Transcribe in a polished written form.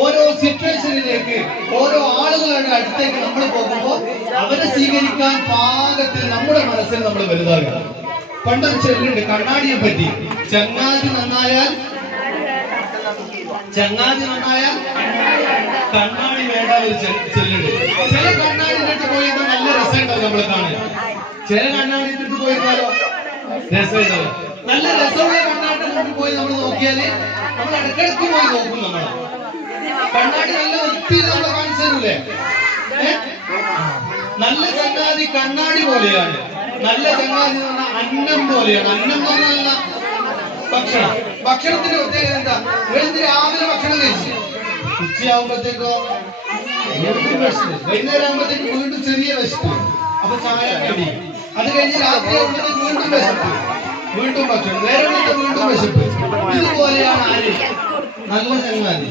ഓരോ സിറ്റുവേഷനിലേക്ക് ഓരോ ആളുകളുടെ അടുത്തേക്ക് നമ്മൾ പോകുമ്പോൾ അവരെ സ്വീകരിക്കാൻ പാകത്തിൽ നമ്മുടെ മനസ്സിൽ നമ്മൾ വലുതാകുക. പണ്ടൊരു ചൊല്ലുണ്ട് കണ്ണാടിയെ പറ്റി, ചങ്ങാതി നന്നായാൽ കണ്ണാടി വേണ്ട ഒരു ചൊല്ലുണ്ട്. ചില കണ്ണാടിന്റെ അടുത്ത് പോയി നല്ല രസമുണ്ടാവും നമ്മൾ കാണാൻ. ചില കണ്ണാടിന്റെ അടുത്ത് പോയിരുന്നാലോ രസമുണ്ടാവും. നല്ല രസമുള്ള കണ്ണാടിന്റെ മുന്നിൽ പോയി നമ്മൾ നോക്കിയാല് നമ്മൾ ഇടയ്ക്കിടയ്ക്ക് പോയി നോക്കും. നമ്മളെ കണ്ണാടി നല്ല വൃത്തി നമ്മളെ കാണിച്ചു തരൂലേ? നല്ല ചങ്ങാതി കണ്ണാടി പോലെയാണ്. നല്ല ചങ്ങാതി എന്ന് പറഞ്ഞാൽ അന്നം പോലെയാണ്. അന്നം എന്ന് പറഞ്ഞാൽ ഭക്ഷണം. ഭക്ഷണത്തിന്റെ പ്രത്യേകത എന്താ? രാവിലെ ഭക്ഷണം കഴിച്ച് ഉച്ചയാകുമ്പോഴത്തേക്കോ വൈകുന്നേരം ആകുമ്പോഴത്തേക്ക് വീണ്ടും ചെറിയ വിശപ്പ്, അപ്പൊ ചായ കടി. അത് കഴിഞ്ഞ് രാത്രി ആകുമ്പോഴത്തേക്ക് വീണ്ടും വിശപ്പ്, വീണ്ടും ഭക്ഷണം, നേരെ വീണ്ടും വിശപ്പ്. ഇതുപോലെയാണ് ആര്? നല്ല ചങ്ങാതി.